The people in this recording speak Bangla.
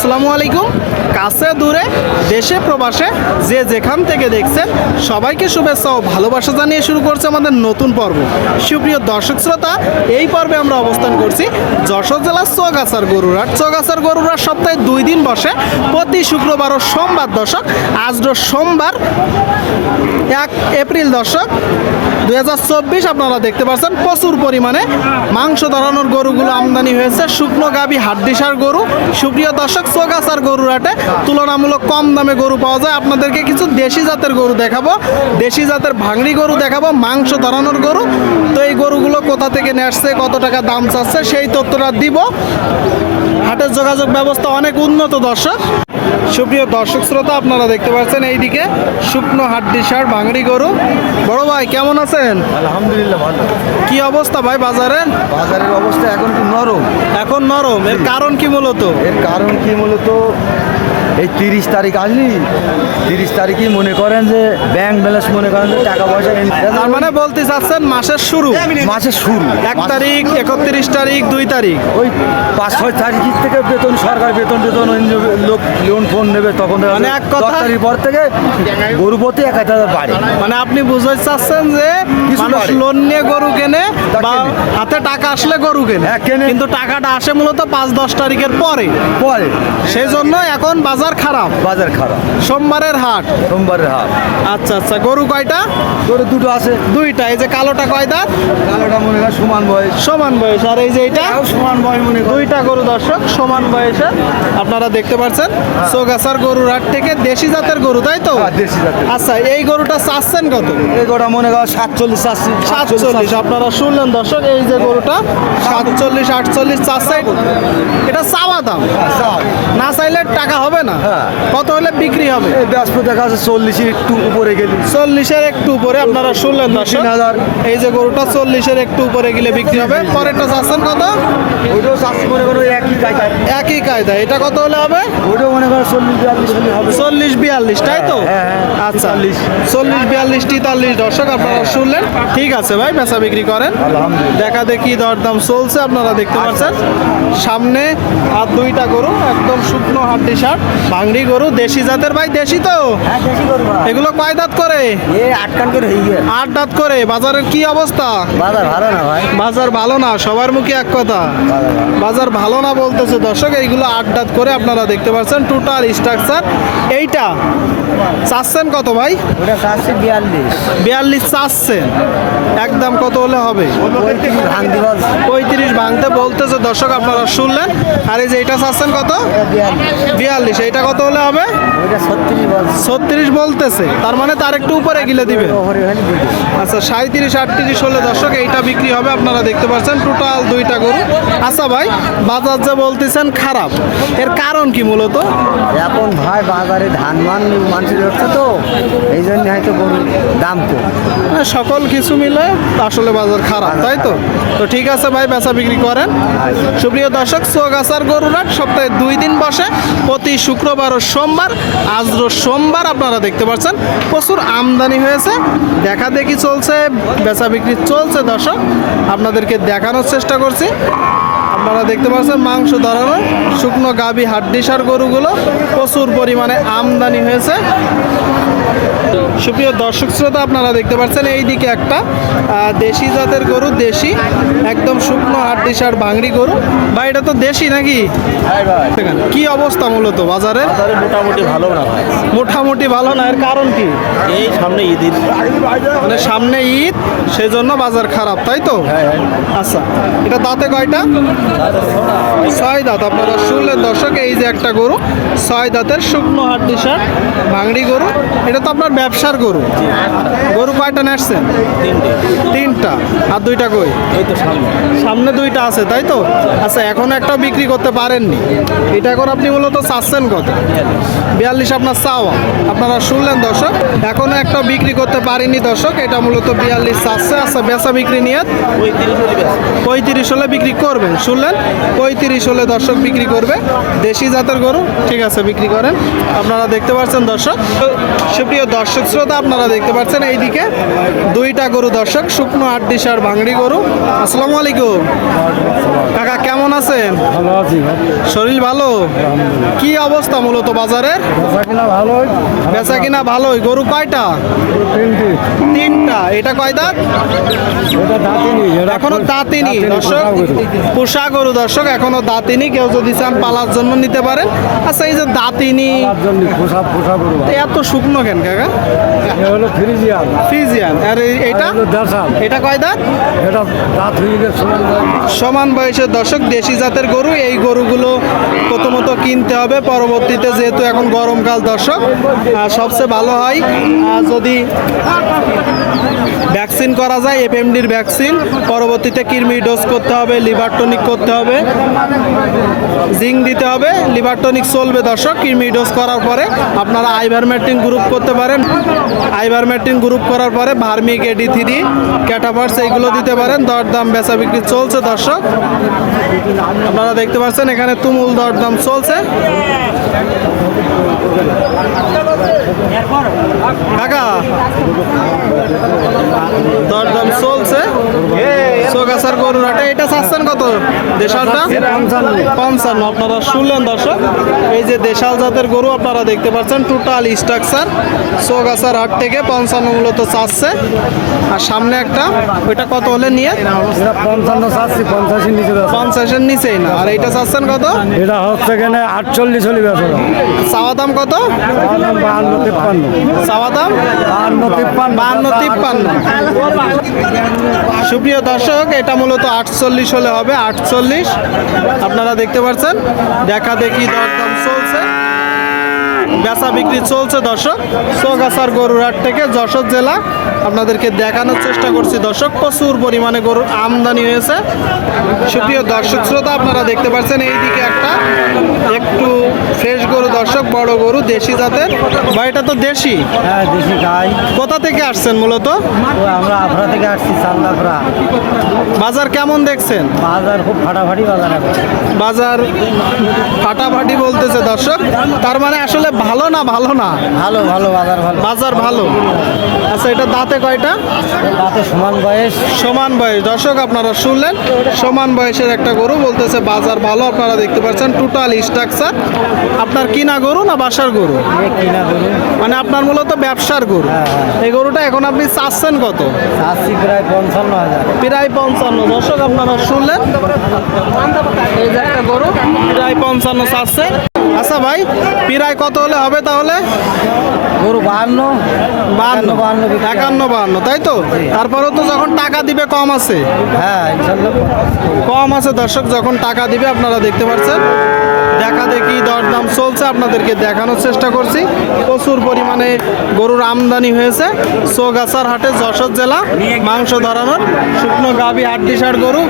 আসসালামু আলাইকুম। কাছে, দূরে, দেশে, প্রবাসে, যে যেখান থেকে দেখছেন, সবাইকে শুভেচ্ছা ও ভালোবাসা জানিয়ে শুরু করছে আমাদের নতুন পর্ব। সুপ্রিয় দর্শক শ্রোতা, এই পর্বে আমরা অবস্থান করছি যশোর জেলার চৌগাছার গরুরাট চৌগাছার গরুরাট সপ্তাহে দুই দিন বসে, প্রতি শুক্রবার ও সোমবার দশক আজ সোমবার এক এপ্রিল দর্শক দু হাজার চব্বিশ আপনারা দেখতে পাচ্ছেন প্রচুর পরিমাণে মাংস ধরানোর গরুগুলো আমদানি হয়েছে। শুকনো গাবি, হাড্ডিসার গরু। সুপ্রিয় দর্শক, চোগাছার গরুর হাটে তুলনামূলক কম দামে গরু পাওয়া যায়। আপনাদেরকে কিছু দেশি জাতের গরু দেখাবো। দেশি জাতের ভাঙড়ি গরু দেখাবো, মাংস ধরানোর গরু। তো এই গরুগুলো কোথা থেকে নিয়ে আসছে, কত টাকা দাম চাচ্ছে, সেই তথ্যটা দিব। হাটের যোগাযোগ ব্যবস্থা অনেক উন্নত দর্শক। সুপ্রিয় দর্শক শ্রোতা আপনারা দেখতে পাচ্ছেন এইদিকে শুকনো হাড্ডি সার ভাঙড়ি গরু। বড় ভাই কেমন আছেন? আলহামদুলিল্লাহ ভালো। কি অবস্থা ভাই বাজারে? বাজারের অবস্থা এখন নরম। এখন নরম এর কারণ কি মূলত? এর কারণ কি মূলত? এই তিরিশ তারিখ আসলি? তিরিশ তারিখই মনে করেন যে ব্যাংক ব্যালেন্স মনে করেন যে টাকা পয়সা তার মানে বলতে চাচ্ছেন মাসের শুরু? মাসের শুরু। এক তারিখ একত্রিশ তারিখ দুই তারিখ? ওই পাঁচ ছয় তারিখ থেকে বেতন সরকার বেতন বেতন লোক লোন ফোন নেবে তখন মানে এক কথা- তারিখ পর থেকে গরু প্রতি এক হাজার বাড়ে। মানে আপনি বুঝতে চাচ্ছেন যে কিছু মানুষ লোন নিয়ে গরু কেনে বা হাতে টাকা আসলে গরু কেনে। হ্যাঁ, কেনে। কিন্তু টাকাটা আসে মূলত পাঁচ দশ তারিখের পরে। পরে। সেই জন্য এখন বাজার খারাপ? বাজার খারাপ। সোমবারের হাট? সোমবারের হাট। আচ্ছা আচ্ছা গরু কয়টা? গরু দুটো আছে। দুইটা এই যে কালোটা কয় দাঁত? কালোটা মনে হয় সমান বয়স। সমান বয়স আর এই যে এটা সমান বয়স মনে দুইটা গরু দর্শক সমান বয়সে। আপনারা দেখতে পাচ্ছেন সোগাছার গরুর হাট থেকে দেশি জাতের গরু তাই তো? হ্যাঁ, দেশি জাতের। আচ্ছা এই গরুটা চাচ্ছেন কত? এই গোটা মনে করেন সাতচল্লিশ চাচ্ছি। সাতচল্লিশ আপনারা শুনলেন দর্শক এই যে গরুটা সাতচল্লিশ আটচল্লিশ চাচ্ছে এটা চাওয়া দাম? না চাইলে টাকা হবে না? হ্যাঁ। কত হলে বিক্রি হবে? ব্যস্ত দেখা যাচ্ছে চল্লিশে একটু উপরে গেলি। চল্লিশের একটু উপরে আপনারা শুনলেন তিন হাজার। এই যে গরুটা চল্লিশের একটু উপরে গেলে বিক্রি হবে। পরেরটা চাচ্ছেন কত? ওইটাও চাচ্ছি মনে করো একই জায়গায় একই কায়দা এটা কত হলে হবে? ওইটাও মনে করো চল্লিশ বিয়াল্লিশ হলে হবে। চল্লিশ বিয়াল্লিশ তাই তো? হ্যাঁ, হ্যাঁ, আচ্ছা। চল্লিশ। বিয়াল্লিশ তেতাল্লিশ দর্শক আপনারা শুনলেন। ঠিক আছে ভাই বেচা বিক্রি করেন। দেখা দেখি দরদাম চলছে আপনারা দেখতে পাচ্ছেন। সামনে আর দুইটা গরু একদম শুকনো হাড্ডি শার্ট ভাঙড়ি গরু দেশি জাতের ভাই দেশি তো? হ্যাঁ এগুলো কয় দাঁত করে? আট দাঁত করে বাজারের কি অবস্থা? বাজার ভালো না ভাই। বাজার ভালো না সবার মুখে এক কথা। বাজার ভালো। না বলতেছে দর্শক এইগুলো আট দাঁত করে আপনারা দেখতে পাচ্ছেন টোটাল স্ট্রাকচার এইটা চাচ্ছেন কত ভাই? ওটা চাচ্ছি বিয়াল্লিশ। বিয়াল্লিশ চাচ্ছেন। একদম কত হলে হবে? পঁয়ত্রিশ ভাঙতে বলতেছে দর্শক আপনারা শুনলেন। আর এই যে এটা চাচ্ছেন কত? বিয়াল্লিশ। বিয়াল্লিশ এইটা কত হলে হবে? ছত্রিশ বলতেছে। তার মানে তার একটু উপরে গিলে দিবে। আচ্ছা সাঁত্রিশ আটত্রিশ হলে দর্শক এইটা বিক্রি হবে আপনারা দেখতে পাচ্ছেন টোটাল দুইটা গরু। আচ্ছা ভাই বাজার যে বলতেছেন খারাপ। এর কারণ কি মূলত? এখন ভাই বাজারে ধান মান মানুষের হচ্ছে তো এই জন্য হয়তো গরু দাম হ্যাঁ, সকল কিছু মিলে আসলে বাজার খারাপ তাই তো? তো ঠিক আছে ভাই বেচা বিক্রি করেন। সুপ্রিয় দর্শক সোগাছার গরুরাট সপ্তাহে দুই দিন বসে প্রতি শুক্রবার ও সোমবার আজ রোজ সোমবার আপনারা দেখতে পাচ্ছেন প্রচুর আমদানি হয়েছে। দেখা দেখি চলছে বেচা বিক্রি চলছে দর্শক আপনাদেরকে দেখানোর চেষ্টা করছি। আপনারা দেখতে পাচ্ছেন মাংস ধরানো শুকনো গাবি হাড্ডিসার গরুগুলো প্রচুর পরিমাণে আমদানি হয়েছে। সুপ্রিয় দর্শক শ্রোতা আপনারা দেখতে পাচ্ছেন এইদিকে একটা দেশি জাতের গরু দেশি একদম শুকনো হাড্ডিসার ভাঙড়ি গরু। বা এটা তো দেশি নাকি? কি অবস্থা মূলত বাজারে মোটামুটি ভালো না মোটামুটি ভালো না এর কারণ কি? এই সামনে ঈদের মানে সামনে ঈদ সেই জন্য বাজার খারাপ তাই তো? আচ্ছা এটা দাঁতে কয়টা? ছয় দাঁত আপনারা শুনলেন দর্শক এই যে একটা গরু ছয় দাঁতের শুকনো হাড্ডি শার্ট ভাঙড়ি গরু। এটা তো আপনার ব্যবসার গরু? গরু কয়টা নেসছেন তিনটে। তিনটা। আর দুইটা কই? এই তো সামনে। সামনে দুইটা আছে তাই তো? আচ্ছা এখন একটা বিক্রি করতে পারেননি। এটা এখন আপনি মূলত চাচ্ছেন কত? বিয়াল্লিশ আপনার চাওয়া। আপনারা শুনলেন দর্শক? এখনও একটা বিক্রি করতে পারিনি দর্শক। এটা মূলত বিয়াল্লিশ চাচ্ছে। আচ্ছা বেচা বিক্রি নিয়ে। পঁয়ত্রিশ হলে বিক্রি করবেন। শুনলেন? পঁয়ত্রিশ হলে দর্শক বিক্রি করবে। দেশি জাতের গরু ঠিক আছে বিক্রি করেন। আপনারা দেখতে পাচ্ছেন দর্শক। সুপ্রিয় সুপ্রিয় দর্শক শ্রোতা আপনারা দেখতে পাচ্ছেন এইদিকে দুইটা গরু দর্শক শুকনো আড্ডি সার ভাঙড়ি গরু। আসসালামু আলাইকুম। কাকা কেমন আছেন? ভালো আছি শরীর ভালো? কি অবস্থা মূলত বাজারের? বেচা কিনা ভালোই। গরু কয়টা? তিনটা। এটা কয় দাঁত? এখনও দাঁতিনি দর্শক। পোষা গরু। দর্শক এখনও দাঁতিনি। কেউ যদি চান পালার জন্য নিতে পারেন। আচ্ছা এই যে দাঁতিনি এত শুকনো কেন কাকা? হলো ফ্রিজিয়ান। ফ্রিজিয়ান। আর এটা? এটা কয় দাঁত? এটা দাঁত হয়ে গেছে সমান বয়সের দর্শক দেশি জাতের গরু। এই গরুগুলো প্রথমত কিনতে হবে। পরবর্তীতে যেহেতু এখন গরমকাল দর্শক সবচেয়ে ভালো হয় যদি ভ্যাকসিন করা যায়, এফএমডির ভ্যাকসিন। পরবর্তীতে কৃমি ডোজ করতে হবে, লিভার টনিক করতে হবে। জিঙ্ক দিতে হবে, লিভার টনিক চলবে দর্শক, কৃমি ডোজ করার পরে আপনারা আইভারমেটিন গ্রুপ করতে পারেন। আইভারমেটিন গ্রুপ করার পরে ভার্মিক এডি থ্রি, ক্যাটাভার্স এইগুলো দিতে পারেন। দরদাম, বেচা বিক্রি চলছে দর্শক। আপনারা দেখতে পাচ্ছেন এখানে তুমুল দরদাম চলছে। কাকা দরদাম চলছে। সোগাছার গরুর হাটে এটা চাচ্ছেন কত? দেশালটা পঞ্চান্ন। আপনারা শুনলেন দর্শক। এই যে দেশাল জাতের গরু আপনারা দেখতে পাচ্ছেন টোটাল স্ট্রাকচার সোগাছার হাট থেকে পঞ্চান্ন মূলত চাচ্ছে। আর সামনে একটা ওইটা কত হলে নিয়ে? পঞ্চান্ন চাচ্ছি পঞ্চাশের নিচে পঞ্চাশের নিচেই না। আর এইটা চাচ্ছেন কত? এটা হচ্ছে এখানে আটচল্লিশ হলে বেচা চাওয়া দাম কত? বাহান্ন তিপ্পান্ন। চাওয়া দাম? বাহান্ন তিপ্পান্ন। বান্ন তিপ্পান্ন। সুপ্রিয় দর্শক এটা মূলত আটচল্লিশ হলে হবে আটচল্লিশ। আপনারা দেখতে পাচ্ছেন দেখা দেখি দরদাম চলছে। বেচা বিক্রি চলছে দর্শক। সোগাছার গরুর হাট থেকে যশোর জেলা আপনাদেরকে দেখানোর চেষ্টা করছি দর্শক। প্রচুর পরিমাণে গরুর আমদানি হয়েছে। সুপ্রিয় দর্শক শ্রোতা আপনারা দেখতে পাচ্ছেন এইদিকে একটা একটু ফ্রেশ গরু দর্শক বড় গরু দেশি জাতের। বা এটা তো দেশি? হ্যাঁ দেশি গাই। কোথা থেকে আসছেন মূলত? আমরা আফরা থেকে আসছি বাজার কেমন দেখছেন? বাজার খুব ফাটাফাটি বাজার বাজার ফাটাফাটি বলতেছে দর্শক। তার মানে আসলে ভালো না ভালো না? ভালো ভালো বাজার ভালো। বাজার ভালো। আচ্ছা এটা দাঁতে কয়টা? তাতে সমান বয়স। সমান বয়স। দর্শক আপনারা শুনলেন সমান বয়সের একটা গরু বলতেছে বাজার ভালো আপনারা দেখতে পাচ্ছেন টোটাল স্ট্রাকচার আপনার কিনা গরু না বাসার গরু? কিনা করুন মানে আপনার মূলত ব্যবসার গরু। হ্যাঁ, হ্যাঁ। এই গরুটা এখন আপনি চাচ্ছেন কত? চাচ্ছি প্রায় পঞ্চান্ন হাজার। প্রায় পঞ্চান্ন। দর্শক আপনারা শুনলেন এই যে একটা গরু প্রায় পঞ্চান্ন চাচ্ছে। আচ্ছা ভাই প্রায় কত হলে হবে তাহলে? গরু বাহান্ন বাহান্ন। বাহান্ন একান্ন বাহান্ন তাই তো? তারপরেও তো যখন টাকা দিবে কম আছে। হ্যাঁ কম আছে। দর্শক যখন টাকা দিবে আপনারা দেখতে পাচ্ছেন। দেখা দেখি দরদাম চলছে আপনাদেরকে দেখানোর চেষ্টা করছি। প্রচুর পরিমাণে গরুর আমদানি হয়েছে। সোগাছার হাটে যশোর জেলা মাংস ধরানোর শুকনো গাভী হাড্ডিসার গরু।